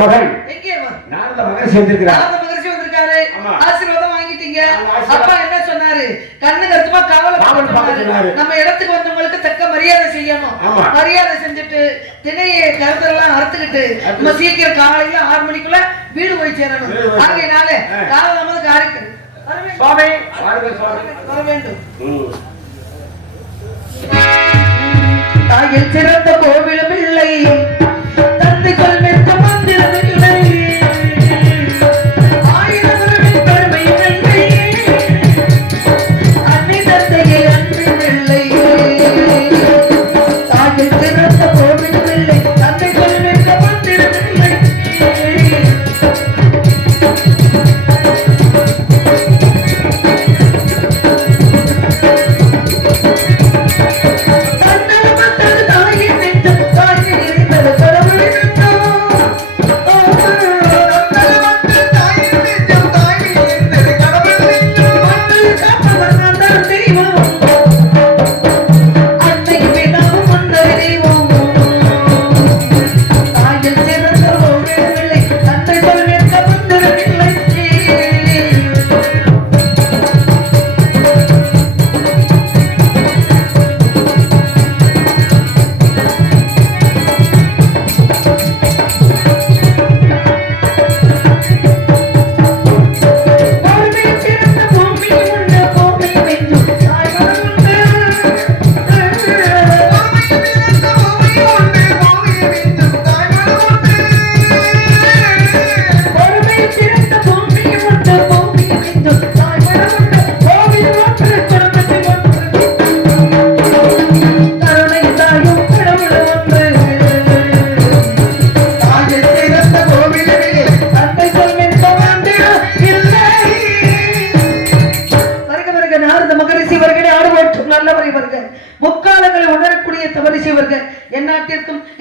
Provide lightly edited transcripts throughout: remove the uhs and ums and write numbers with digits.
மகன் நாரத மகரிஷி வந்திருக்காரு. ஆசீர்வாதம் வாங்கிட்டீங்க. அப்பா என்ன சொன்னாரு? கண்ணு கருத்துமா காவல் சொன்னாரு. நம்ம இடத்துக்கு வந்தவங்களுக்கு தக்க மரியாதை செய்யணும். மரியாதை செஞ்சுட்டு திணையை கருத்தெல்லாம் அறுத்துக்கிட்டு நம்ம சீக்கிரம் காலையில 6 மணிக்குள்ள வீடு போய் சேரணும். ஆகையினால காலதாமத காரியம் வர வேண்டும். தாயில் சிறந்த கோவிலும் இல்லை, தந்தைகள் மெத்த மந்திரம் இல்லை,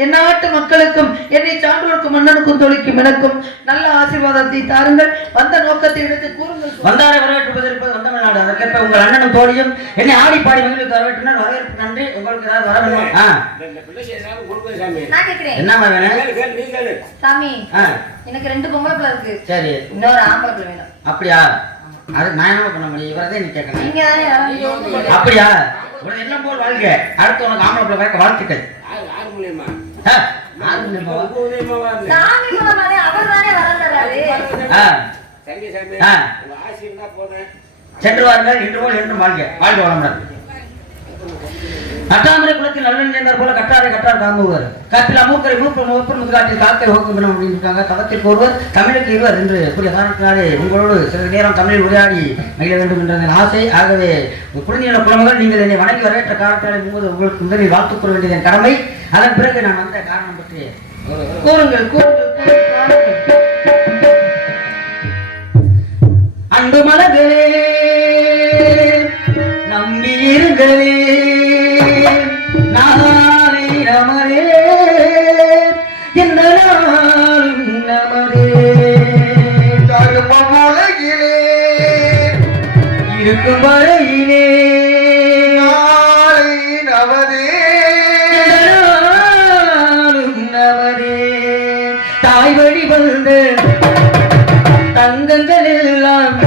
எந்நாட்டு மக்களுக்கும் என்னை சான்றோருக்கும் மன்னனுக்கும் தொழிக்கும் எனக்கும் நல்ல ஆசீர்வாதத்தை தாருங்கள். வந்த நோக்கத்தை எடுத்து கூறுங்கள். வந்தாரை வரவேற்பதற்கு வந்த நாடு அதற்கேற்ப உங்கள் அண்ணனும் தோழியும் என்னை ஆடி பாடி மகிழ்ச்சி வரவேற்றனர். வரவேற்பு நன்றி. உங்களுக்கு ஏதாவது வர வேணும்? என்னமா வேணும் சாமி? எனக்கு 2 பொம்பளை பிள்ளை இருக்கு. சரி, இன்னொரு ஆம்பளை பிள்ளை வேணும். அப்படியா? அது நான் என்ன பண்ண முடியும்? இவரதே நீ கேட்கணும். நீங்க தானே. அப்படியா? உனக்கு என்ன போல் வாழ்க. அடுத்து உனக்கு ஆம்பளை பிள்ளை வைக்க வாழ்த்துக்கள். சென்று வாருங்கள். இன்று போல் என்றும் வாழ்க. வாழ்க வளமுடன். கட்டாமரை குளத்தில் நல்லன் சேர்ந்தார் போல கட்டாரை கட்டார் காங்குவார். கப்பில் அமூக்கரை மூப்பு மூப்பு முதுகாட்டில் காக்கை ஹோக்கம் அப்படின்னு இருக்காங்க. தவத்திற்கு ஒருவர் தமிழுக்கு இருவர் என்று கூடிய காரணத்தினாலே உங்களோடு சில நேரம் தமிழில் உரையாடி மகிழ வேண்டும் என்ற ஆசை. ஆகவே குழந்தைகள குழந்தைகள் நீங்கள் என்னை வணங்கி வரவேற்ற காரணத்தினாலே உங்களுக்கு முதலில் வாழ்த்து கூற வேண்டியது என் கடமை. அதன் பிறகு நான் வந்த காரணம் பற்றி கூறுங்கள். அன்பு மலர்களே நம்பியிருங்களே நாளை நமரே எந்த நாளும் நமரே உலகிலே இருக்கும் வரையிலே நாளை நமரே நமரே தாய் வழி வந்த தங்கங்கள் எல்லாம்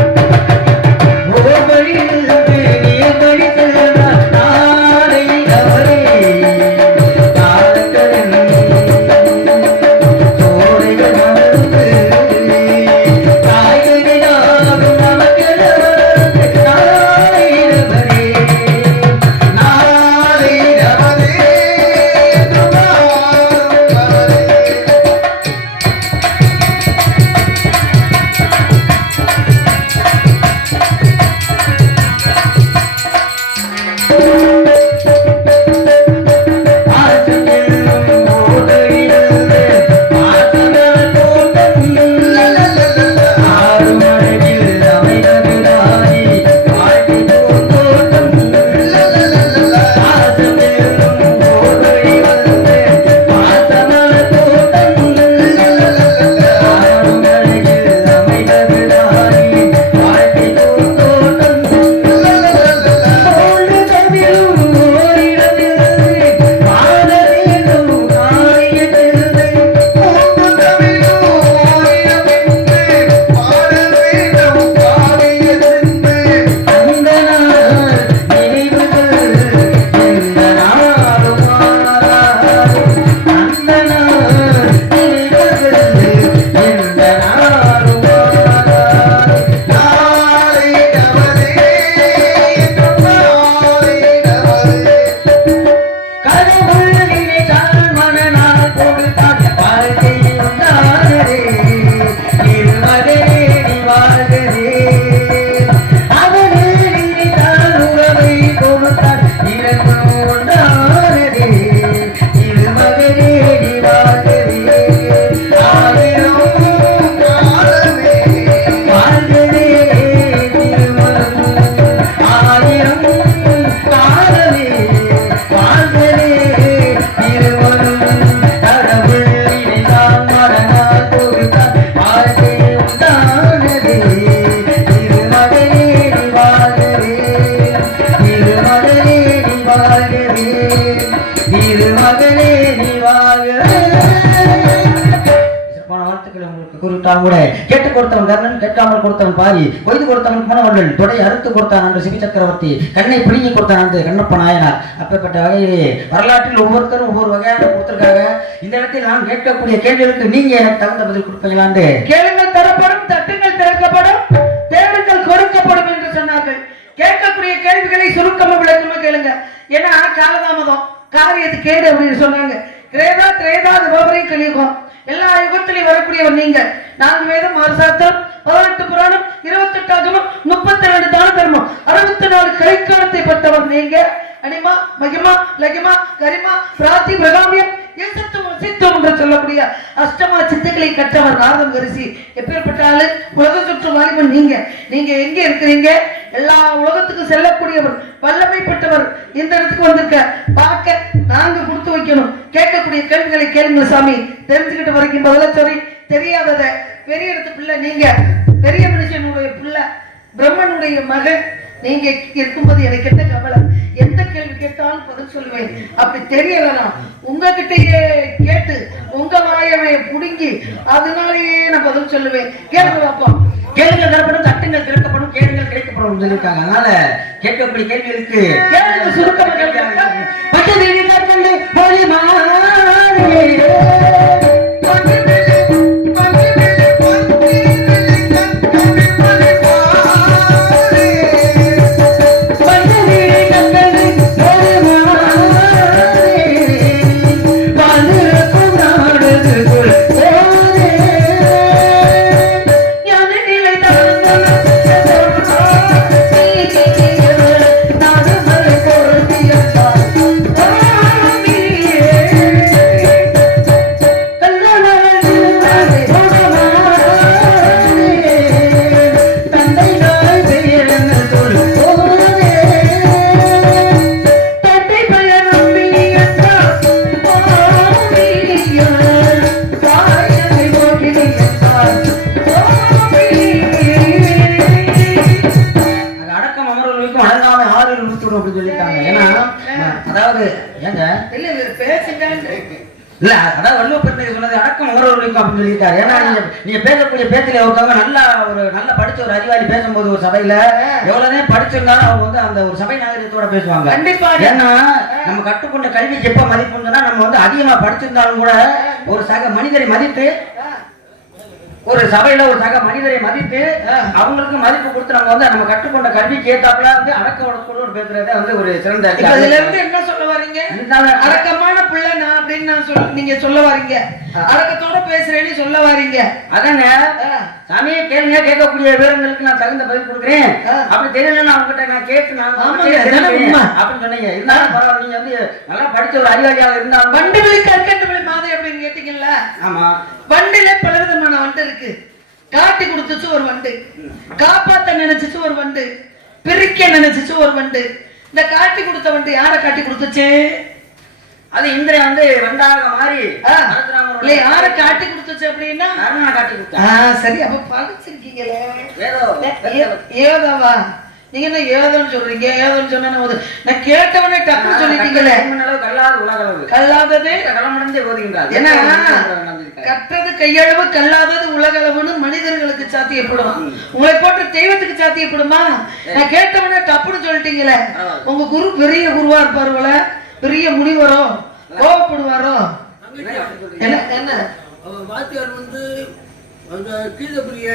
இருந்தாலும் கூட கேட்டு கொடுத்தவன் கர்ணன், கேட்காமல் கொடுத்தவன் பாரி, கொய்து கொடுத்தவன் மனவர்கள், தொடை அறுத்து கொடுத்தான் என்று சிவி சக்கரவர்த்தி, கண்ணை பிடுங்கி கொடுத்தான் என்று கண்ணப்ப நாயனார். அப்பேற்பட்ட வகையிலே வரலாற்றில் ஒவ்வொருத்தரும் ஒவ்வொரு வகையான கொடுத்திருக்காங்க. இந்த இடத்தில் நான் கேட்கக்கூடிய கேள்விகளுக்கு நீங்க எனக்கு தகுந்த பதில் கொடுப்பீங்களான்னு. கேளுங்கள் தரப்படும், தட்டுங்கள் திறக்கப்படும், தேடுங்கள் கொடுக்கப்படும் என்று சொன்னார்கள். கேட்கக்கூடிய கேள்விகளை சுருக்கமா விளக்கமா கேளுங்க. ஏன்னா காலதாமதம் காரியத்து கேடு அப்படின்னு சொன்னாங்க. கிரேதா திரேதா துவாபரை கலியுகம் எல்லா யுகத்திலையும் வரக்கூடியவர் நீங்க. 4 வேதம், 6 சாஸ்திரம், 18 புராணம், 28 ஆகமம், 32 தான தர்மம், 64 கலைக்காலத்தை பெற்றவர் நீங்க. அனிமா, மகிமா, லகிமா, கரிமா, பிராத்தி, பிரகாமியம், சித்தம் என்று சொல்லக்கூடிய அஷ்டமா சித்துக்களை கற்றவர் நாரதம் கரிசி. எப்பேற்பட்ட ஆளு? உலக சுற்று வாலிபன் நீங்க. நீங்க எங்க இருக்கிறீங்க? எல்லா உலகத்துக்கும் செல்லக்கூடியவர், வல்லமை பெற்றவர். இந்த இடத்துக்கு வந்திருக்க பார்க்க நாங்க கொடுத்து வைக்கணும். கேட்கக்கூடிய கேள்விகளை கேளுங்க சாமி. தெரிஞ்சுக்கிட்டு வரைக்கும் பதில சொல்லி, தெரியாதத பெரிய இடத்து பிள்ளை நீங்க, பெரிய மனுஷனுடைய பிள்ளை, பிரம்மனுடைய மகன் நீங்க இருக்கும்போது எனக்கு என்ன கவலை? எந்த கேள்வி கேட்டாலும் பதில் சொல்லுவேன். அப்படி தெரியலனா உங்ககிட்டயே கேட்டு உங்க வாயவை புடுங்கி அதனாலேயே நான் பதில் சொல்லுவேன். கேளுங்க பார்ப்போம். கேளுங்கள் தரப்படும், தட்டுங்கள் திறக்கப்படும், கேளுங்கள் கிடைக்கப்படும் சொல்லியிருக்காங்க. அதனால கேட்கக்கூடிய கேள்விகளுக்கு கேளுங்க சுருக்கமா கேட்க. இல்ல அதாவது வள்ளுவ பெருந்தகை சொன்னது அடக்கம் உறவுகளுக்கும் அப்படின்னு சொல்லியிருக்காரு. ஏன்னா நீங்க பேசக்கூடிய பேச்சில ஒருத்தவங்க நல்ல படிச்ச ஒரு அறிவாளி பேசும்போது ஒரு சபையில எவ்வளவுனே படிச்சிருந்தாலும் அவங்க வந்து அந்த ஒரு சபை நாகரிகத்தோட பேசுவாங்க. கண்டிப்பா. ஏன்னா நம்ம கற்றுக்கொண்ட கல்விக்கு எப்ப மதிப்புன்னா நம்ம வந்து அதிகமா படிச்சிருந்தாலும் கூட ஒரு சக மனிதரை மதித்து, ஒரு சபையில ஒரு சக மனிதரை மதித்து அவங்களுக்கு மதிப்பு கொடுத்து நம்ம வந்து நம்ம கற்றுக்கொண்ட கல்விக்கு ஏத்தாப்புல வந்து அடக்க ஒடுக்கோடு பேசுறதே வந்து ஒரு சிறந்த. இதுல இருந்து என்ன சொல்ல வரீங்க? அடக்கமான பிள்ளை நான் அப்படின்னு நான் நீங்க சொல்ல வரீங்க. அடக்கத்தோட பேசுறேன்னு சொல்ல வரீங்க. அதானே சாமியே கேளுங்க, கேட்கக்கூடிய விவரங்களுக்கு நான் தகுந்த பதில் கொடுக்குறேன். அப்படி தெரியலன்னு அவங்ககிட்ட நான் கேட்டு நான் அப்படின்னு சொன்னீங்க. இருந்தாலும் பரவாயில்ல, நீங்க வந்து நல்லா படிச்ச ஒரு அறிவாளியாக இருந்தாலும் வண்டுகளை கற்கண்டுகளை மாதை அப்படின்னு கேட்டீங்கல்ல. ஆமா, வண்டில பல விதமான வண்டு இருக்கு. காட்டி கொடுத்துச்சு ஒரு வண்டு, காப்பாத்த நினைச்சிச்சு ஒரு வண்டு, பிரிக்க நினைச்சிச்சு ஒரு வண்டு. இந்த காட்டி கொடுத்த வண்டு யாரை காட்டி கொடுத்துச்சு? அது இந்திரன் வந்து வண்டாக மாறி இல்ல யாரை காட்டி கொடுத்துச்சு அப்படின்னா காட்டி கொடுத்தா. சரி, அப்ப படிச்சிருக்கீங்களே. ஏதோ ஏதோவா? நீங்க என்ன ஏதோன்னு சொல்றீங்க? ஏதோன்னு சொன்னா நான் கேட்டவனே டக்குன்னு சொல்லிட்டீங்களே. கல்லாதது ஏன்னா கற்றது கையளவு, கல்லாதது உலகளவுன்னு மனிதர்களுக்கு சாத்தியப்படும். உங்களை போட்டு தெய்வத்துக்கு சாத்தியப்படுமா? நான் கேட்டவனே டப்புன்னு சொல்லிட்டீங்களே. உங்க குரு பெரிய குருவா இருப்பாரு போல, பெரிய முனிவரோ கோவப்படுவாரோ? என்ன என்ன வாத்தியார் வந்து கீதப்பிரிய,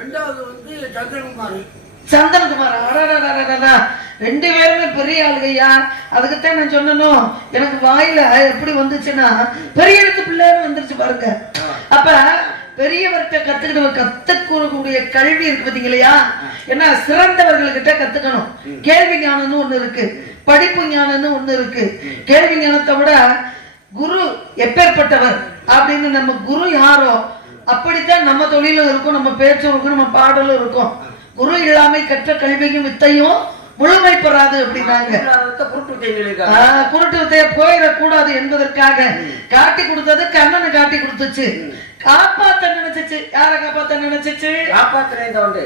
ரெண்டாவது வந்து சந்திரகுமார். ரெண்டு பேருமே பெரிய ஆளுகையா. அதுக்குத்தான் நான் சொன்னனும், எனக்கு வாயில எப்படி வந்துச்சுன்னா பெரிய இடத்து பிள்ளைன்னு வந்துருச்சு பாருங்க. அப்ப பெரியவர்கிட்ட கத்துக்கூடிய கல்வி இருக்கு பாத்தீங்களா? ஏன்னா சிறந்தவர்கள்கிட்ட கத்துக்கணும். கேள்வி ஞானம்னு ஒண்ணு இருக்கு, படிப்பு ஞானம்னு ஒண்ணு இருக்கு. கேள்வி ஞானத்தை விட குரு எப்பேற்பட்டவர் அப்படின்னு, நம்ம குரு யாரோ அப்படித்தான் நம்ம தொழிலும் இருக்கும், நம்ம பேச்சும் இருக்கும், நம்ம பாடலும் இருக்கும். குரு இல்லாமை கற்ற கல்வியும் வித்தையும் முழுமை பெறாது அப்படின்னாங்க. குருட்டு வித்தைய போயிடக்கூடாது என்பதற்காக காட்டி கொடுத்தது கண்ணனை காட்டி கொடுத்துச்சு. காப்பாத்த நினைச்சிச்சு. யார காப்பாத்த நினைச்சிச்சு? காப்பாத்துறேன் வந்து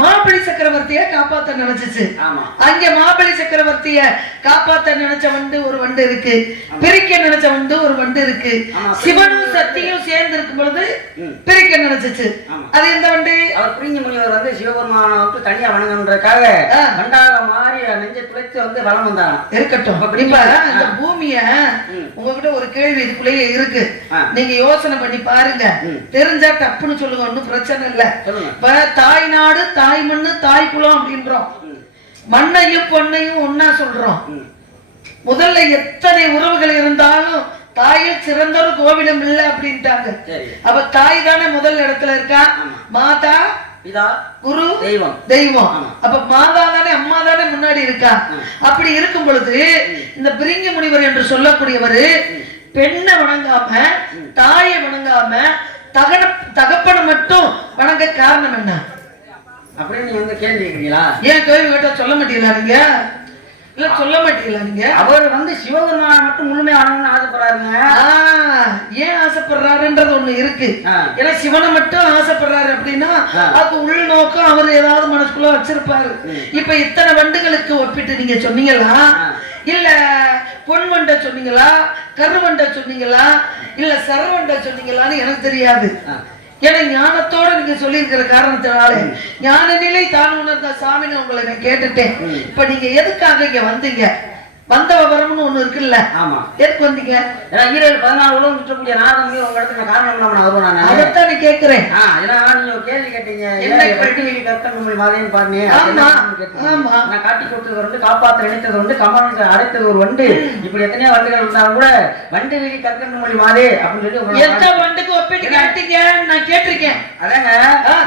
மாபலி சக்கரவர்த்திய காப்பாத்த நினைச்சிச்சு. ஆமா. அங்க மாபலி சக்கரவர்த்திய காப்பாத்த நினைச்ச வண்டு ஒரு வண்டு இருக்கு, பிரிக்க நினைச்ச வண்டு ஒரு வண்டு இருக்கு. சிவனும் சக்தியும் சேர்ந்து இருக்கும் பொழுது பிரிக்க நினைச்சிச்சு. அது எந்த வண்டு? அவர் புரிஞ்ச முனிவர் வந்து சிவபெருமான வந்து தனியா வணங்கன்றதுக்காக வண்டாக மாறி நெஞ்சை துளைத்து வந்து வளம் வந்தாங்க. இருக்கட்டும். இப்ப இந்த பூமிய உங்ககிட்ட ஒரு கேள்வி இதுக்குள்ளேயே இருக்கு, நீங்க யோசனை பண்ணி பாருங்க. தெரிஞ்சா தப்புன்னு சொல்லுங்க, ஒன்னும் பிரச்சனை இல்ல. இப்ப தாய் நாடு, தாய் மண்ணு, தாய் குலம் அப்படின்றோம். மண்ணையும் பொண்ணையும் ஒன்னா சொல்றோம். முதல்ல எத்தனை உறவுகள் இருந்தாலும் தாயில் சிறந்த ஒரு கோவிலும் இல்ல அப்படின்ட்டாங்க. அப்ப தாய் தானே முதல் இடத்துல இருக்கா. மாதா பிதா குரு தெய்வம் தெய்வம். அப்ப மாதா தானே அம்மா தானே முன்னாடி இருக்கா. அப்படி இருக்கும் பொழுது இந்த பிரிங்க முனிவர் என்று சொல்லக்கூடியவர் பெண்ணை வணங்காம தாயை வணங்காம தகப்பனை மட்டும் வணங்க காரணம் என்ன அப்படின்னு நீங்க வந்து கேள்வி கேட்கிறீங்களா? ஏன் கேள்வி கேட்டா சொல்ல மாட்டீங்களா நீங்க? இல்ல சொல்ல மாட்டீங்களா நீங்க? அவர் வந்து சிவபெருமான மட்டும் முழுமையா வணங்கணும்னு ஆசைப்படுறாருங்க. ஏன் ஆசைப்படுறாருன்றது ஒண்ணு இருக்கு. ஏன்னா சிவனை மட்டும் ஆசைப்படுறாரு அப்படின்னா அதுக்கு உள்நோக்கம் அவர் ஏதாவது மனசுக்குள்ள வச்சிருப்பாரு. இப்ப இத்தனை வண்டுகளுக்கு ஒப்பிட்டு நீங்க சொன்னீங்களா, இல்ல பொன் வண்டை சொன்னீங்களா, கருவண்டை சொன்னீங்களா, இல்ல சரவண்டை சொன்னீங்களான்னு எனக்கு தெரியாது. ஏன்னா ஞானத்தோட நீங்க சொல்லி இருக்கிற காரணத்தினால ஞான நிலை தான் உணர்ந்த சாமின்னு உங்களை நான் கேட்டுட்டேன். இப்ப நீங்க எதுக்காக இங்க வந்தீங்க? வந்த விவரம்னு ஒண்ணு இருக்குல்ல. ஆமா. எதுக்கு வந்தீங்க? ஏன்னா ஈரல் 14 உலகம் சுற்றக்கூடிய நாதம் உங்க இடத்துல காரணம் இல்லாம நான் வருவேன். நான் அதைத்தான் கேட்கிறேன். ஏன்னா நீங்க ஒரு கேள்வி கேட்டீங்க, வெட்டி வெளி கற்கன் மாதிரின்னு பாருங்க. நான் காட்டி கொடுத்தது வந்து காப்பாற்ற நினைத்தது வந்து கமலத்தை அடைத்தது ஒரு வண்டு. இப்படி எத்தனையோ வண்டுகள் இருந்தாலும் கூட வண்டு வெளி கற்கன் மொழி மாதிரி அப்படின்னு சொல்லி எந்த வண்டுக்கு ஒப்பிட்டு கேட்டீங்க? நான் கேட்டிருக்கேன். அதாங்க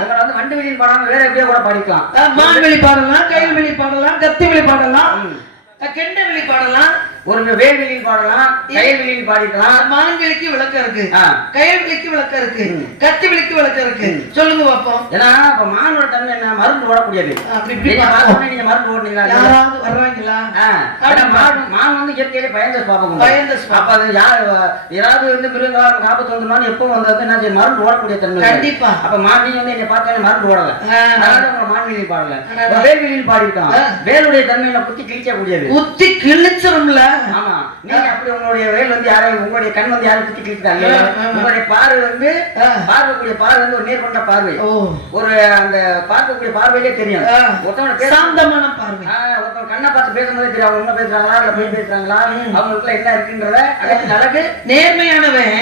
உங்களை வந்து வண்டு வெளியில் பாடாம வேற எப்படியோ கூட பாடிக்கலாம். மான்வெளி பாடலாம், கையில் வெளி பாடலாம், கத்தி வெளி பாடலாம், கெண்ட வெளி பாடலாம், ஒரு வேல்வெளியில் பாடலாம், கயல்வெளியில் பாடிக்கலாம். மான்வெளிக்கு விளக்கம் இருக்கு, கயல்வெளிக்கு விளக்கம் இருக்கு, கத்தி வெளிக்கு விளக்கம் இருக்கு. சொல்லுங்க பாப்போம். ஏன்னா இப்ப மானோட தன்மை என்ன, மருந்து ஓடக்கூடியது. நீங்க மருந்து ஓடுனீங்களா? யாராவது வர்றாங்களா? மான் வந்து இயற்கையிலே பயந்த பாப்போம். அப்ப அது யாராவது வந்து மிருகங்களால் ஆபத்து வந்தோம்னா எப்போ வந்து என்ன செய்ய மருந்து ஓடக்கூடிய தன்மை. கண்டிப்பா. அப்ப மான் நீங்க வந்து என்ன பார்த்தா மருந்து ஓடல, அதனால உங்க மான்வெளியில் பாடல. வேல்வெளியில் பாடிருக்கான். வேலுடைய தன்மையில குத்தி கிழிக்கக்கூடியது. குத்தி கிழிச்சிரும்ல. ஆமா. நீங்க அப்படி உங்களுடைய வேல் வந்து யாரையும் உங்களுடைய கண் வந்து யாரும் குத்தி கிழிக்கிறாங்க. உங்களுடைய பார்வை வந்து பார்க்கக்கூடிய பார்வை வந்து ஒரு நேர் கொண்ட பார்வை. ஒரு அந்த பார்க்கக்கூடிய பார்வையிலே தெரியும். ஒருத்தவங்க சாந்தமான பார்வை. ஒருத்தவங்க கண்ணை பார்த்து பேசும்போதே தெரியும் அவங்க என்ன பேசுறாங்களா இல்ல போய் பேசுறாங்களா, அவங்களுக்குள்ள என்ன இருக்குன்றத அழகு. நேர்மையானவன்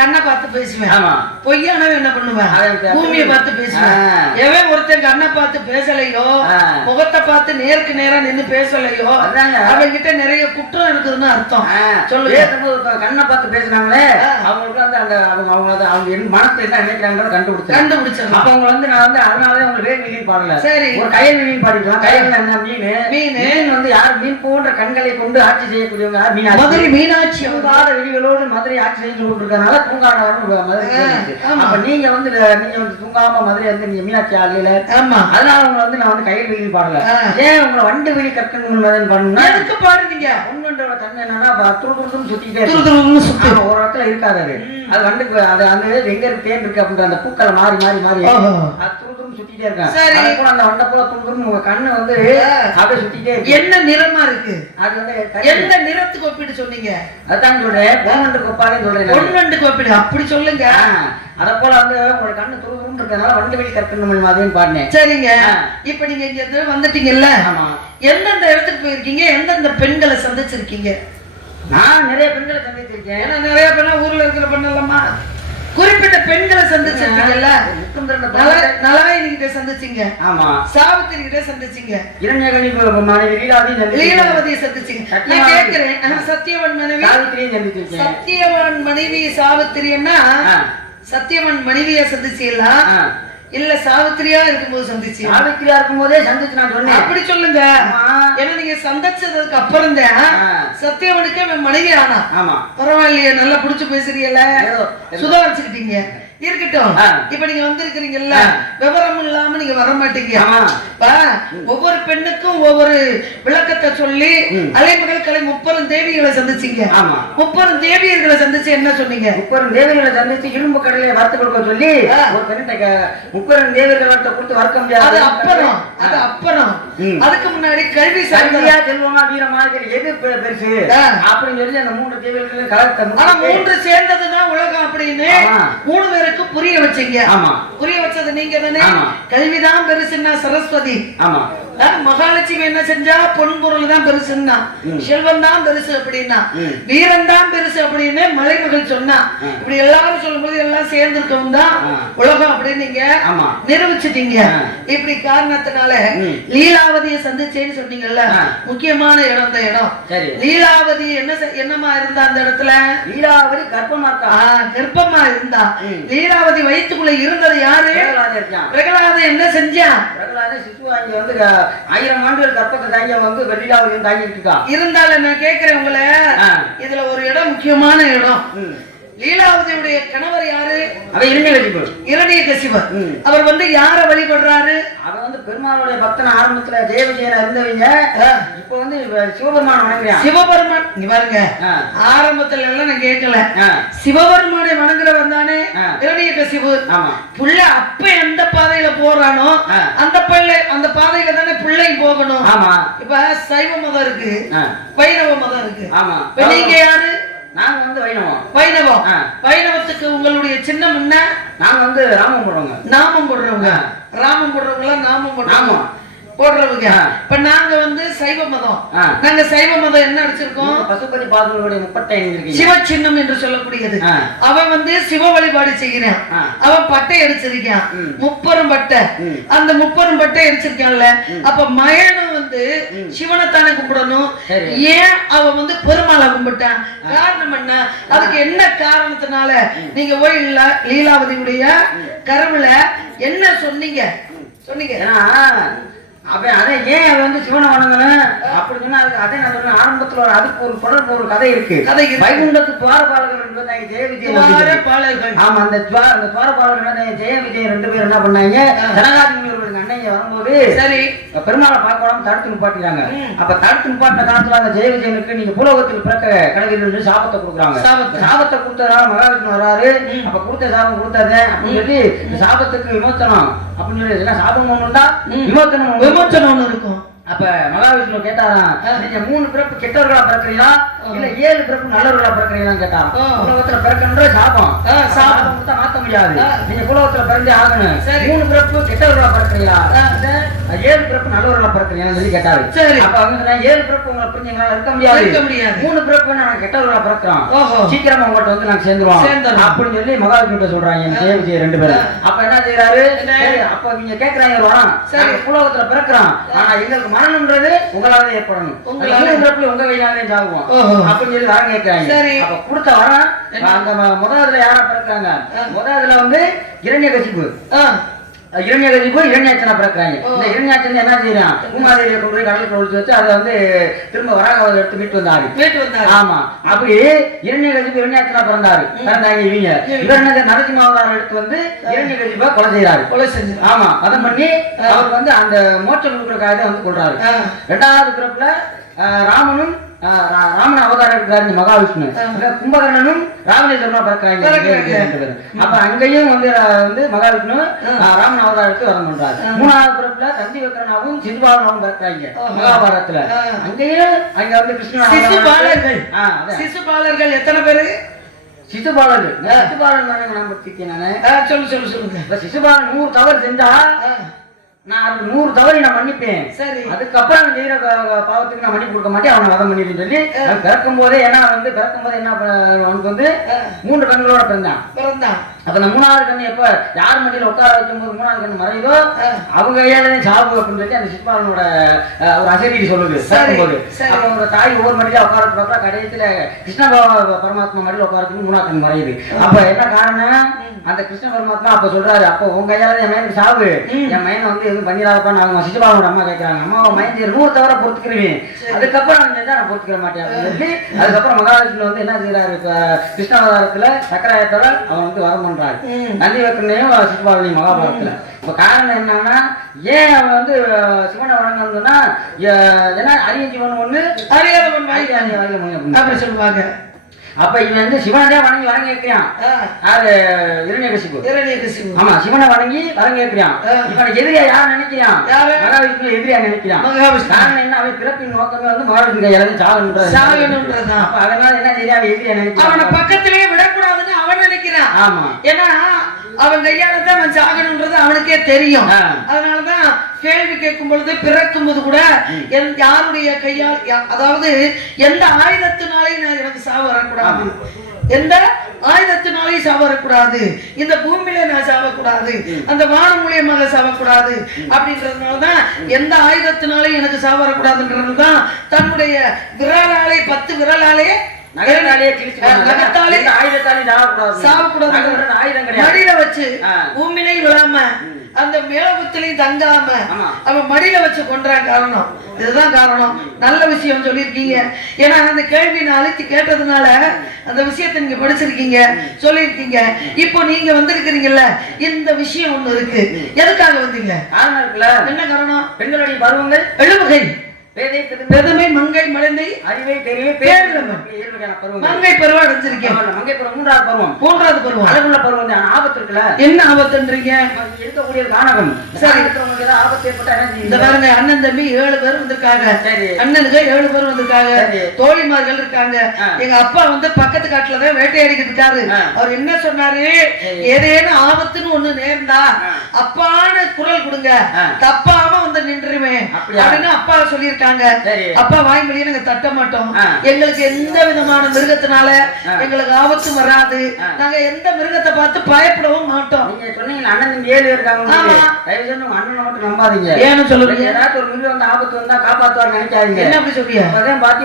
கண்ணை பார்த்து பேசுவேன். ஆமா. பொய்யானவன் என்ன பண்ணுவேன்? பூமியை பார்த்து பேசுவேன். எவன் ஒருத்தன் கண்ணை பார்த்து பேசலையோ, முகத்தை பார்த்து நேருக்கு நேரா நின்று பேசலையோ, அவங்க கிட்ட நிறைய குற்றம் இருக்குதுன்னு அர்த்தம். சொல்லுங்க. கண்ணை பார்த்து பேசுறாங்களே அவங்களுக்கு வந்து அந்த அவங்க மனத்தை என்ன நினைக்கிறாங்க கண்டுபிடிச்சாங்க. அப்ப அவங்க வந்து நான் வந்து அதனாலதான் அவங்க வேல் வெளியில் பாடல. சரி. ஒரு கயல் வெளியில் பாடிக்கலாம். கயல் என்ன மீன். மீன் வந்து யார் மீன் போன்ற கண்களை கொண்டு ஆட்சி செய்யக்கூடியவங்க மதுரை மீனாட்சி. தூங்காத வெளிகளோடு மதுரை ஆட்சி செஞ்சு கொண்டிருக்கனால தூங்காத மதுரை. அப்ப நீங்க வந்து தூங்காம மதுரை வந்து நீங்க மீனாட்சி ஆகல. ஆமா. அதனால அவங்க வந்து நான் வந்து கயல் வெளியில் பாடல. ஏன் உங்களை வண்டு வெளி கற்கன் பண்ணணும்னா எதுக்கு பாடுறீங்க? உண்மையோட தன்மை என்னன்னா துருதுருன்னு சுத்திட்டே இருக்கு. ஒரு இடத்துல இருக்காது. அது வண்டுக்கு அது அந்த எங்க இருக்கு தேன் இருக்கு அப்படின்ற அந்த பூக்களை மாறி மாறி மாறி அது துருதுருன்னு சுத்திட்டே இருக்காங்க. அந்த வண்டை போல துருதுருன்னு உங்க கண்ணு வந்து அப்படியே சுத்திட்டே இருக்கு. என்ன நிறமா இருக்கு? அது வந்து எந்த நிறத்துக்கு ஒப்பிட்டு சொன்னீங்க? அதான் சொல்றேன். பொன்வண்டுக்கு ஒப்பாலே சொல்றேன். பொன்வண்டுக்கு ஒப்பிடு அப்படி சொல்லுங்க. அத போல வந்து உங்க கண்ணு துருதுருன்னு இருக்கனால வண்டு வெளி கற்கணும் மாதிரின்னு பாடினேன். சரிங்க. இப்ப நீங்க இங்க வந்துட்டீங்கல்ல, எந்தெந்த இடத்துக்கு போயிருக்கீங்க? எந்தெந்த பெண்களை சந்திச்சிருக்கீங்க? நான் நிறைய பெண்களை சந்திச்சிருக்கேன். ஏன்னா நிறைய பெண்ணா ஊர்ல இருக்கிற பெண்ணல்லமா குறிப்பிட்ட பெண்களை சந்திச்சிருக்கீங்கல்ல. நலாயினி கிட்ட சந்திச்சீங்க. ஆமா. சாவித்திரி கிட்ட சந்திச்சீங்க. இரண்யகனி மனைவி லீலாவதியை சந்திச்சீங்க. நான் கேட்கிறேன், சத்தியவன் மனைவி சாவித்திரியை சந்திச்சிருக்கேன். சத்தியவன் மனைவி சாவித்திரின்னா சத்தியவன் மனைவியை சந்திச்சீங்களா இல்ல சாவித்திரியா இருக்கும்போது சந்திச்சு? சாவித்திரியா இருக்கும்போதே சந்திச்சு நான் சொன்னேன். அப்படி சொல்லுங்க. ஏன்னா நீங்க சந்திச்சதுக்கு அப்புறம் தான் சத்தியவனுக்கு மனைவி ஆனா. ஆமா. பரவாயில்லையே, நல்லா புடிச்சு பேசுறீங்கல்ல, சுதாரிச்சுக்கிட்டீங்க. இருக்கட்டும். இப்ப நீங்க வந்திருக்கிறீங்கல்ல, விவரம் இல்லாம நீங்க வர மாட்டீங்க. ஒவ்வொரு பெண்ணுக்கும் ஒவ்வொரு விளக்கத்தை சொல்லி அலைமகள் கலை 30 தேவிகளை சந்திச்சீங்க. 30 தேவியர்களை சந்திச்சு என்ன சொன்னீங்க? 30 தேவிகளை சந்திச்சு இரும்பு கடலையை வறுத்து கொடுக்க சொல்லி ஒரு பெண்ணிட்ட 30 தேவிகளை கொடுத்து வறுக்க முடியாது. அது அப்புறம் அதுக்கு முன்னாடி கல்வி சந்தியா செல்வமா வீரமா எது பெருசு அப்படின்னு சொல்லி அந்த 3 தேவிகளுக்கு கலத்த. ஆனா 3 சேர்ந்ததுதான் உலகம் அப்படின்னு 3 பேருக்கு புரிய வச்சீங்க. புரிய வச்சது நீங்க தானே. கல்விதான் பெருசுன்னா சரஸ்வதி, மகாலட்சுமி என்ன செஞ்சா பொன்பொருள் தான் பெருசுன்னா, செல்வம் தான் பெருசு அப்படின்னா, வீரன் தான் பெருசு அப்படின்னு மலைமகள் சொன்னா. இப்படி எல்லாரும் சொல்லும்போது எல்லாம் சேர்ந்திருக்கவும் தான் உலகம் அப்படின்னு நீங்க நிரூபிச்சிட்டீங்க. இப்படி காரணத்தினால லீலாவதியை சந்திச்சேன்னு சொன்னீங்கல்ல, முக்கியமான இடம் அந்த இடம். லீலாவதி என்னமா இருந்தா அந்த இடத்துல? லீலாவதி கர்ப்பமா இருந்தா. லீலாவதி வயிற்றுக்குள்ள இருந்தது யாரு? பிரகலாத. என்ன செஞ்சா? பிரகலாத சிசுவாங்கி வந்து 1000 ஆண்டுகள் கற்பத்தை தாங்கி வந்து லீலாவதி தாங்கிட்டு இருக்கா. இருந்தாலும் நான் கேட்கிறேன் உங்களை, இதுல ஒரு இடம் முக்கியமான இடம். லீலாவதியுடைய கணவர் யாரு? இரணியகசிபர். அவர் வந்து யார வழிபடுறாரு? அவர் வந்து பெருமாளுடைய பக்தன். ஆரம்பத்துல ஜெய விஜயனா இருந்தவங்க இப்ப வந்து சிவபெருமான் வணங்குறாங்க. சிவபெருமான் நீ பாருங்க, ஆரம்பத்துல எல்லாம் நான் கேட்கல. சிவபெருமானை வணங்குறவன் தானே இரணியகசிபு. புள்ள அப்ப எந்த பாதையில போறானோ அந்த பாதையில தானே பிள்ளையும் போகணும். இப்ப சைவ மதம் இருக்கு, வைணவ மதம் இருக்கு. நீங்க யாரு? நாங்க வந்து வைணவம். வைணவத்துக்கு உங்களுடைய சின்னம் என்ன? நாங்க வந்து ராமம் போடுறோங்க. நாமம் போடுறவங்க. ராமம் போடுறவங்களா நாமம் போடுறோம் போடுறவங்க. இப்ப நாங்க வந்து சைவ மதம். நாங்க சைவ மதம் என்ன அடிச்சிருக்கோம்? பசுபதி பாதங்களுடைய முப்பட்டை சிவ சின்னம் என்று சொல்லக்கூடியது. அவன் வந்து சிவ வழிபாடு செய்கிறான். அவன் பட்டை அடிச்சிருக்கான், 30 பட்டை. அந்த 30 பட்டை அடிச்சிருக்கான்ல, அப்ப மயனும் வந்து சிவனைத்தானே கும்பிடணும். ஏன் அவன் வந்து பெருமாளை கும்பிட்டான்? காரணம் என்ன? அதுக்கு என்ன காரணத்தினால நீங்க போய் லீலாவதியுடைய கருவுல என்ன சொன்னீங்க? அவன் அதை ஏன் அவன் வந்து சிவனை வணங்கணும் அப்படி சொன்னா அதே நான் சொல்றேன். ஆரம்பத்துல அதுக்கு ஒரு தொடர்பு ஒரு கதை இருக்கு. வைகுண்டத்து துவாரபாலகர்கள் என்பது ஜெய விஜயன். ஆமா, அந்த துவாரபாலகர்கள் ஜெய விஜயன் 2 பேரும் என்ன பண்ணாங்க, ஜனகாதி முனிவர்களுக்கு அன்னைங்க வரும்போது சரி பெருமாளை பார்க்கலாம் தடுத்து நிப்பாட்டினாங்க. அப்ப தடுத்து நிப்பாட்டின காலத்துல அந்த ஜெய விஜயனுக்கு நீங்க பூலோகத்தில் பிறக்க கடவுள் சாபத்தை கொடுக்குறாங்க. சாபத்தை கொடுத்ததுனால மகாவிஷ்ணு வராரு. அப்ப கொடுத்த சாபம் கொடுத்தது அப்படின்னு சொல்லி சாபத்துக்கு விமோச்சனம் அப்படின்னு சொல்லி சாபம் ஒண்ணுண்டா விமோச்சனம் ஒண்ணு இருக்கும். அப்ப மகாவிஷ்ணு கேட்டாராம், நீங்க 3 பிறப்பு கெட்டவர்களா பிறக்கிறீங்களா இல்ல 7 பிறப்பு நல்லவர்களா பிறக்கிறீங்களா கேட்டாராம். உலகத்துல பிறக்கன்ற சாபம் மாத்த முடியாது. நீங்க உலகத்துல பிறந்தே ஆகணும். 3 பிறப்பு கெட்டவர்களா பிறக்கிறீங்களா 7 பிறப்பு நல்லவர்களா பிறக்கிறீங்கன்னு சொல்லி கேட்டாரு. அப்ப அவங்க 7 பிறப்பு உங்களை பிரிஞ்சீங்களா இருக்க முடியாது. 3 பிறப்பு நாங்க கெட்டவர்களா பிறக்கிறோம், சீக்கிரமா உங்கள்கிட்ட வந்து நாங்க சேர்ந்துருவோம் அப்படின்னு சொல்லி மகாவிஷ்ணு சொல்றாங்க ஜெய விஜய் 2 பேரும். அப்ப என்ன செய்யறாரு, அப்ப நீங்க கேட்கறாங்க வரோம் உலகத்துல பிறக்கிறோம், ஆனா எங்களுக்கு மரணம்ன்றது உங்களால ஏற்படணும், உங்க கையிலாலே சாகுவோம் அப்படின்னு சொல்லி வரம் கேட்கிறாங்க. அப்ப கொடுத்த வரம் அந்த முதல்ல யாரா பிறக்கிறாங்க? முதல்ல வந்து இரண்யகசிபு இரண்யாச்சனா பிறக்கிறாங்க. இந்த இரண்யாச்சன் என்ன செய்யறான், பூமாதேவியை கொண்டு போய் கடலுக்கு ஒழிச்சு வச்சு அதை வந்து திரும்ப வராக எடுத்து மீட்டு வந்தாரு. ஆமா, அப்படி இரண்யகசிபு இரண்யாச்சனா பிறந்தாங்க. இவர் என்ன நரசிம்ம அவதாரம் எடுத்து வந்து இரண்யகசிபா கொலை செஞ்சு ஆமா வதம் பண்ணி அவர் வந்து அந்த மோட்சம் கொடுக்கறதுக்காக வந்து கொள்றாரு. 2வது பிறப்புல ராமனும் ராமன் அவதாரம் எடுக்கிறாரு மகாவிஷ்ணு. கும்பகர்ணனும் ராவணேஸ்வரனா பிறக்கிறாங்க. அப்ப அங்கேயும் வந்து மகாவிஷ்ணு ராமன் அவதாரம் எடுத்து வரம் பண்றாரு. 3வது பிறப்புல தந்தி விக்ரனாவும் சிசுபாலனாவும் பிறக்கிறாங்க மகாபாரதத்துல. அங்கேயும் அங்க வந்து கிருஷ்ணன் சிசுபாலர்கள் எத்தனை பேரு? சிசுபாலன் சொல்லுங்க. சிசுபாலன் 100 தவறு செஞ்சா நான் 100 தவறு நான் மன்னிப்பேன். சரி, அதுக்கப்புறம் செய்யற பாவத்துக்கு நான் மன்னிப்பு கொடுக்க மாட்டேன், அவனை வதம் பண்ணிட்டு சொல்லி பிறக்கும் போதே என்ன அவனுக்கு வந்து 3 கண்களோட பிறந்தான். அப்ப அந்த 3வது கண்ணு எப்ப யார் மண்டியில உட்கார வைக்கும் போது 3வது கண்ணு மறையுதோ அவங்க கையாலே சாப்பு அப்படின்னு சொல்லி அந்த சிசுபாலனோட ஒரு அசரீதி சொல்லுது. பிறக்கும்போது அப்ப அவங்க தாய் ஒவ்வொரு மண்டியில உட்கார பார்க்கறா, கடைசியில கிருஷ்ண பரமாத்மா மடியில உட்காரத்துக்கு 3வது கண்ணு மறையுது. அப்ப என்ன காரணம், அந்த கிருஷ்ண பரமாத்மா அப்ப சொல்றாரு, அப்போ உங்க கையால என் மயனுக்கு சாவு, என் மயனை வந்து எதுவும் பண்ணிடாதப்பா. அவங்க சிசுபாலனோட அம்மா கேட்கறாங்க, அம்மாவை மயன் 100 தவிர பொறுத்துக்கிறேன், அதுக்கப்புறம் அவங்க நான் பொறுத்துக்கிற மாட்டேன் அப்படின்னு சொல்லி அதுக்கப்புறம் மகாவிஷ்ணு வந்து என்ன செய்யறாரு, கிருஷ்ணாவதாரத்துல சக்கராயத்தோட அவன் வந்து வரம் பண்றாரு. நந்தி வைக்கணையும் சிசுபாலனையும் மகாபாரதத்துல. இப்ப காரணம் என்னன்னா, ஏன் அவன் வந்து சிவனை வணங்கணும்னா, ஏன்னா அரிய ஜீவன் ஒண்ணு அறியாதவன் அப்படி சொல்லுவாங்க. அப்ப இவன் வந்து சிவனை வணங்கி வைக்கிறான். அது இரண்யகசிபு. ஆமா, சிவனை வணங்கி வைக்கிறான். இவனுக்கு எதிரியா யார் நினைக்கிறான்? மகாவிஷ்ணு எதிரியா நினைக்கிறான். காரணம் என்ன? அவன் பிறப்பின் நோக்கமே வந்து மகாவிஷ்ணு இறந்து சாகணும்ன்றது. அப்ப அதனால என்ன செய்ய அவன் எதிரியா நினைக்கிறான். அவனை பக்கத்திலேயே விடக்கூடாதுன்னு அவன் நினைக்கிறான். ஆமா, ஏன்னா அவன் கையாலதான் அவன் சாகணும்ன்றது அவனுக்கே தெரியும். அதனாலதான் கேள்வி கேட்கும் பொழுது பிறக்கும் போது கூட யாருடைய கையால், அதாவது எந்த ஆயுதத்தினாலையும் எனக்கு சாவு வரக்கூடாது, எந்த ஆயுதத்தினாலையும் சாவு வரக்கூடாது, இந்த பூமியில நான் சாவக்கூடாது, அந்த வானம் மூலியமாக சாவக்கூடாது அப்படின்றதுனாலதான் எந்த ஆயுதத்தினாலையும் எனக்கு சாவு வரக்கூடாதுன்றதுதான் தன்னுடைய விரலாலே 10 விரலாலே மடியில வச்சு பூமியிலே விழாம அந்த மேலபுத்திலையும் தங்காம அவன் மடியில வச்சு கொன்றான். காரணம் இதுதான் காரணம். நல்ல விஷயம் சொல்லியிருக்கீங்க. ஏன்னா அந்த கேள்வி நான் அழைத்து கேட்டதுனால அந்த விஷயத்தை நீங்க படிச்சிருக்கீங்க, சொல்லியிருக்கீங்க. இப்போ நீங்க வந்திருக்கிறீங்கல்ல, இந்த விஷயம் ஒண்ணு இருக்கு. எதுக்காக வந்தீங்க? காரணம் இருக்குல்ல. என்ன காரணம்? பெண்களுடைய பருவங்கள் 7 வகை. பெருமை, மங்கை, மலர்ந்தை, அறிவை, தெரியவே, பேரிழமை. மங்கை பருவம் அடைஞ்சிருக்கேன். மங்கை பருவம் 3வது பருவம். 3வது பருவம் அழகுள்ள பருவம். ஆபத்து இருக்குல்ல. என்ன ஆபத்துன்றீங்க? இருக்கக்கூடிய கானகம். சரி, ஆபத்து ஏற்பட்டா இந்த பாருங்க, அண்ணன் தம்பி 7 பேர் வந்திருக்காங்க. அண்ணனுக்கு 7 பேர் வந்திருக்காங்க. தோழிமார்கள் இருக்காங்க. எங்க அப்பா வந்து பக்கத்து காட்டுலதான் வேட்டையாடிக்கிட்டு இருக்காரு. அவர் என்ன சொன்னாரு? ஏதேனும் ஆபத்துன்னு ஒண்ணு நேர்ந்தா அப்பான்னு குரல் கொடுங்க, தப்பாம வந்து நின்றுவேன் அப்படின்னு அப்பா சொல்லியிருக்காங்க. அப்பா வாய்மொழியை நாங்க தட்ட மாட்டோம். எங்களுக்கு எந்த விதமான மிருகத்தினால எங்களுக்கு ஆபத்தும் வராது. நாங்க எந்த மிருகத்தை பார்த்து பயப்படவும் மாட்டோம். நீங்க சொன்னீங்க அண்ணன் 7 இருக்காங்க. தயவு செஞ்சு உங்க அண்ணனை மட்டும் நம்பாதீங்க. ஏன்னு சொல்லுறீங்க? ஏதாவது ஒரு மிருகம் வந்து ஆபத்து வந்தா காப்பாத்துவார் நினைக்காதீங்க. என்ன அப்படி சொல்றீங்க? அதான் பாத்தி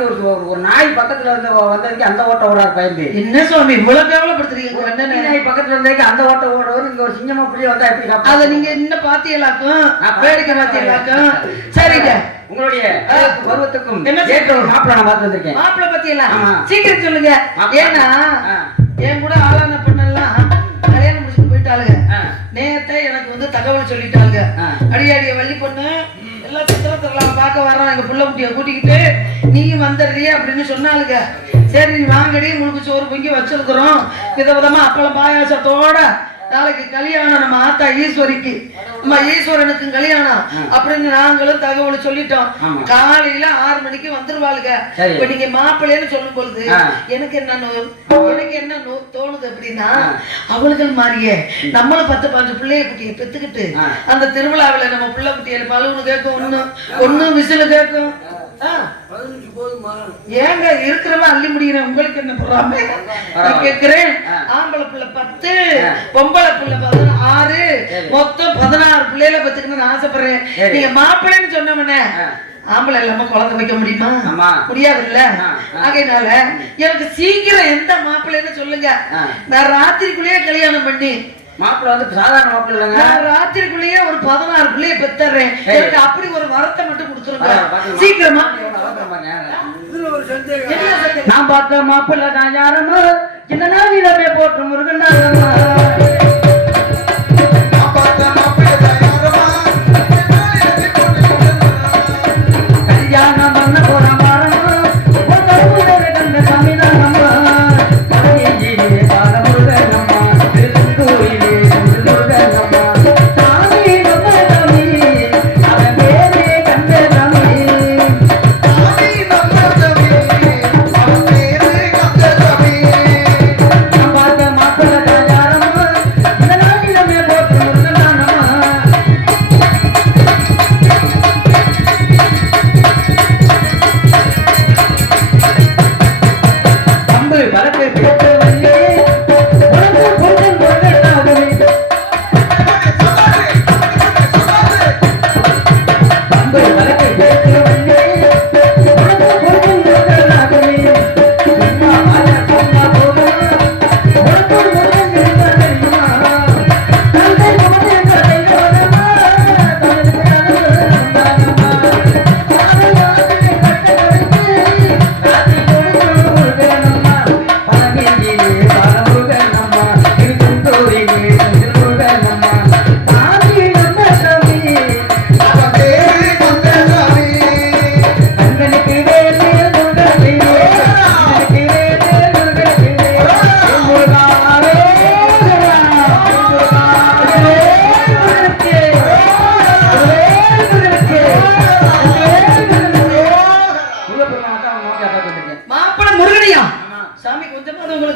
ஒரு நாய் பக்கத்துல இருந்து வந்ததுக்கு அந்த ஓட்ட ஓடாரு பயந்து. என்ன சுவாமி இவ்வளவு கேவலப்படுத்துறீங்க? நாய் பக்கத்துல இருந்ததுக்கு அந்த ஓட்ட ஓடுறவர் இங்க ஒரு சிங்கமா புரிய வந்தா எப்படி காப்பா? அதை நீங்க என்ன பாத்தியலாக்கும், வேடிக்கை பாத்தியலாக்கும். சரிங்க, உங்களுடைய பருவத்துக்கும் என்ன மாப்பிள்ள நான் பார்த்து வந்திருக்கேன். மாப்பிள்ள பத்தி எல்லாம் சீக்கிரம் சொல்லுங்க. ஏன்னா என் கூட ஆளான பொண்ணெல்லாம் கல்யாணம் முடிச்சுட்டு போயிட்டாளுங்க. நேரத்தை எனக்கு வந்து தகவல் சொல்லிட்டாங்க. அடியாடிய வள்ளி பொண்ணு எல்லாம் சித்திரத்தெல்லாம் பார்க்க வர்றோம், எங்க புள்ள குட்டியை கூட்டிக்கிட்டு நீங்க வந்துடுறிய அப்படின்னு சொன்னாலுங்க. சரி நீ வாங்கடி, உங்களுக்கு சோறு பொங்கி வச்சிருக்கிறோம், விதவிதமா அப்பளம் பாயாசத்தோட நாளைக்கு கல்யாணம் நம்ம ஆத்தா ஈஸ்வரிக்கு, நம்ம ஈஸ்வரனுக்கு கல்யாணம் அப்படின்னு நாங்களும் தகவல் சொல்லிட்டோம். காலையில 6 மணிக்கு வந்துருவாளுங்க. இப்ப நீங்க மாப்பிள்ளைன்னு சொல்லும் பொழுது எனக்கு என்ன தோணுது அப்படின்னா, அவளுகள் மாதிரியே நம்மளும் 10-15 பிள்ளைய குட்டியை பெத்துக்கிட்டு அந்த திருவிழாவில நம்ம பிள்ளை குட்டியில பலூனு கேட்கும், ஒண்ணு விசிலு கேட்கும். ஏங்க இருக்கிறவன் அள்ளி முடிகிறேன், உங்களுக்கு என்ன போறாம கேட்கிறேன். ஆம்பளை பிள்ளை 10, பொம்பளை பிள்ளை 16, மொத்தம் 16 பிள்ளைகளை பத்துக்கணும்னு ஆசைப்படுறேன். நீங்க மாப்பிள்ளைன்னு சொன்னவனே ஆம்பளை இல்லாம குழந்தை வைக்க முடியுமா? முடியாது இல்ல. ஆகையினால எனக்கு சீக்கிரம் எந்த மாப்பிள்ளைன்னு சொல்லுங்க. நான் ராத்திரிக்குள்ளேயே கல்யாணம் பண்ணி, மாப்பிள்ள வந்து சாதாரண மாப்பிள்ள இல்லைங்க, ராத்திரிக்குள்ளேயே ஒரு 16 பிள்ளைய பெத்தறேன். எனக்கு அப்படி ஒரு வரத்தை மட்டும் கொடுத்துருங்க சீக்கிரமா. நான் பார்த்த மாப்பிள்ள நான் யாரம்மா, இந்த நாளிலமே போட்டு முருகன் கல்யாணம் பண்ண போற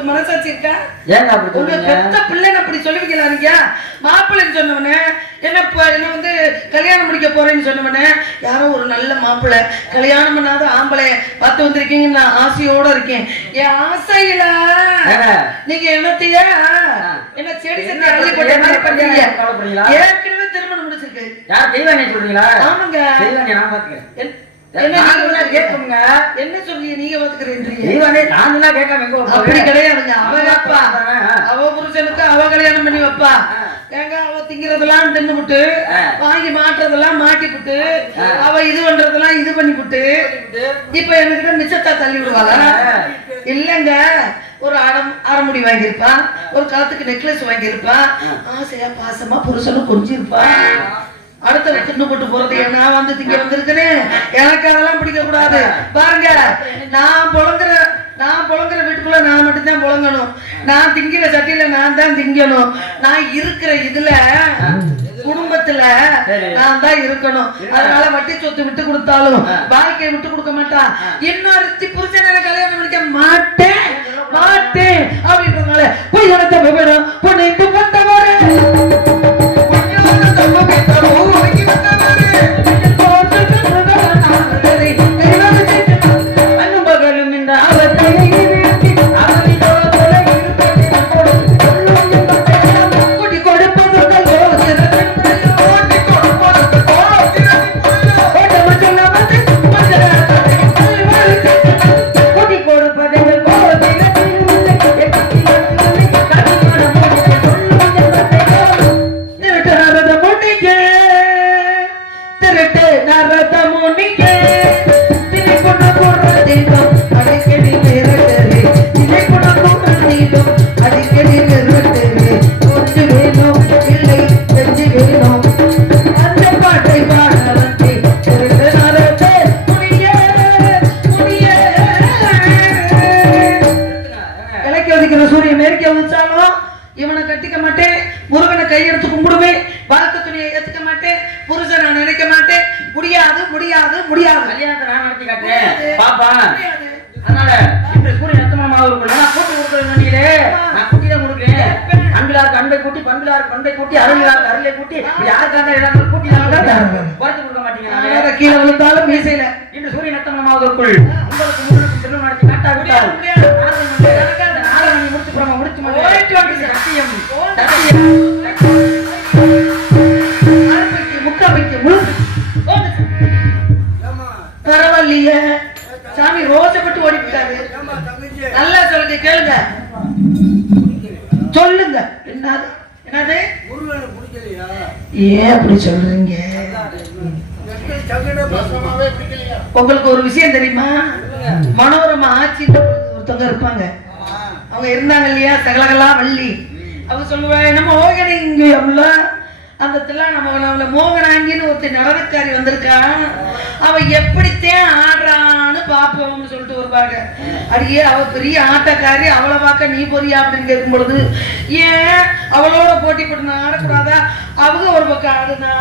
உங்களுக்கு மனசாட்சி இருக்கா? ஏங்க அப்படி உங்க பெத்த பிள்ளைன்னு அப்படி சொல்லுவீங்களா நீங்க? மாப்பிள்ளைன்னு சொன்னவனே என்ன வந்து கல்யாணம் முடிக்க போறேன்னு சொன்னவனே யாரோ ஒரு நல்ல மாப்பிள்ளை கல்யாணம் பண்ணாத ஆம்பளை பார்த்து வந்திருக்கீங்கன்னு நான் ஆசையோட இருக்கேன். என் ஆசையில நீங்க என்னத்தையா என்ன செடி செடி அள்ளி போட்ட மாதிரி பண்றீங்க. ஏற்கனவே திருமணம் முடிச்சிருக்கு. யார் தெய்வானே சொல்றீங்களா? ஆமாங்க. தெய்வானே நான் பாத்துக்கிறேன். என்ன சொல்றீங்க? நீங்க பாத்துக்கிறீங்க. அப்படி கிடையாதுங்க. அவ புருஷனுக்கு அவ கல்யாணம் பண்ணி வைப்பா. ஏங்க அவ திங்கிறதெல்லாம் தின்னு விட்டு வாங்கி மாட்டுறதெல்லாம் மாட்டி விட்டு அவ இது பண்றதெல்லாம் இது பண்ணி விட்டு இப்ப எனக்கு மிச்சத்தா தள்ளி விடுவாளா? இல்லங்க. ஒரு அரைமுடி வாங்கியிருப்பா, ஒரு காலத்துக்கு நெக்லஸ் வாங்கியிருப்பா, ஆசையா பாசமா புருஷனும் கொஞ்சிருப்பா. அடுத்த தின்னு போட்டு போறது நான் வந்து திங்க வந்திருக்கிறேன். எனக்கு அதெல்லாம் பிடிக்க கூடாது. பாருங்க, நான் புலங்குற வீட்டுக்குள்ள நான் மட்டும்தான் புலங்கணும். நான் திங்கிற சட்டியில நான் தான் திங்கணும். நான் இருக்கிற இதுல குடும்பத்துல நான் தான் இருக்கணும். அதனால வட்டி சொத்து விட்டு கொடுத்தாலும் வாழ்க்கையை விட்டு கொடுக்க மாட்டான். இன்னொரு புருஷனை கல்யாணம் பண்ணிக்க மாட்டேன் அப்படின்றதுனால போய் உனத்த விவரம் பொண்ணு வந்தவரே சூரியன் மேற்கே உதிச்சாலும் இவனை கட்டிக்க மாட்டேன். முருகனை கையெடுத்து கும்பிடுவேன். வாழ்க்கை துணியை ஏத்துக்க மாட்டேன். புருஷன் நான் நினைக்க மாட்டேன். முடியாது முடியாது முடியாது. கல்யாணத்தை நான் நடத்தி காட்டுறேன் பாப்பா. அதனால இன்று சூரியன் எத்தமாக இருக்கும். நான் கூட்டி கொடுக்குறேன். நான் கூட்டி தான் கொடுக்குறேன். அன்பிலாருக்கு அன்பை கூட்டி, பண்பிலாருக்கு பண்பை கூட்டி, அருளிலாருக்கு அருளை கூட்டி, யாருக்காக இடங்கள் கூட்டி குறைச்சு கொடுக்க மாட்டீங்க. கீழே விழுந்தாலும் மீசையில இன்று சூரியன் எத்தமாவதற்குள் உங்களுக்கு முருகனுக்கு திருமணம் நடத்தி காட்டாவிட்டால் பரவாயில்லையே சாமி ரோசப்பட்டு ஓடிவிட்டாரு. நல்லா சொல்லுங்க, கேளுங்க, சொல்லுங்க. என்னது என்னது? ஏன் அப்படி சொல்றீங்க? உங்களுக்கு ஒரு விஷயம் தெரியுமா? மனோரமா ஆட்சி ஒருத்தவங்க இருப்பாங்க. அவங்க இருந்தாங்க இல்லையா, சகலகலா வள்ளி. அவங்க சொல்லுவாங்க, நம்ம ஓகனை இங்க அந்த நம்ம மோகனாங்கின்னு ஒருத்தர் நடனக்காரி வந்திருக்கா, அவ எப்படித்தான் ஆடுறான்னு பாப்போம்னு சொல்லிட்டு வருவாங்க. அடியே அவ பெரிய ஆட்டக்காரி, அவளை பார்க்க நீ போறியா அப்படின்னு கேட்கும் பொழுது, ஏன் அவளோட போட்டி போட்டு நான் ஆடக்கூடாதா? அவங்க ஒரு பக்கம் ஆடுனா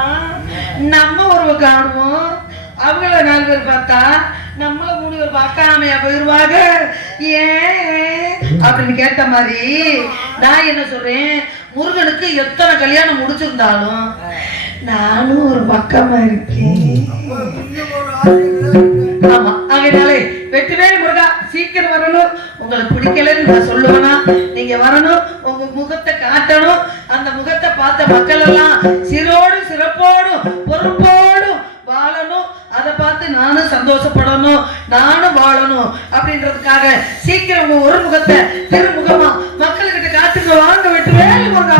நம்ம ஒரு பக்கம் ஆடுவோம். அவங்கள 4 பேர் பார்த்தா நம்மள 3 பேர் பார்க்காமையா போயிருவாங்க. ஏன் அப்படின்னு கேட்ட மாதிரி நான் என்ன சொல்றேன், முருகனுக்கு எத்தனை கல்யாணம் முடிச்சிருந்தாலும் நானும் ஒரு பக்கமா இருக்கேன். ஆமா, அதனாலே வெற்றிவேல் முருகா சீக்கிரம் வரணும். உங்களுக்கு பிடிக்கலன்னு நான் சொல்லுவேனா, நீங்க வரணும், உங்க முகத்தை காட்டணும். அந்த முகத்தை பார்த்த மக்கள் எல்லாம் சிரோடும் சிறப்போடும் பொறுப்போடும் வாழணும். அதை பார்த்து நானும் சந்தோஷப்படணும், நானும் வாழணும். அப்படின்றதுக்காக சீக்கிரம் ஒரு முகத்தை திருமுகமா மக்கள்கிட்ட காட்டுங்க. வாங்க வெற்றிவேல் முருகா.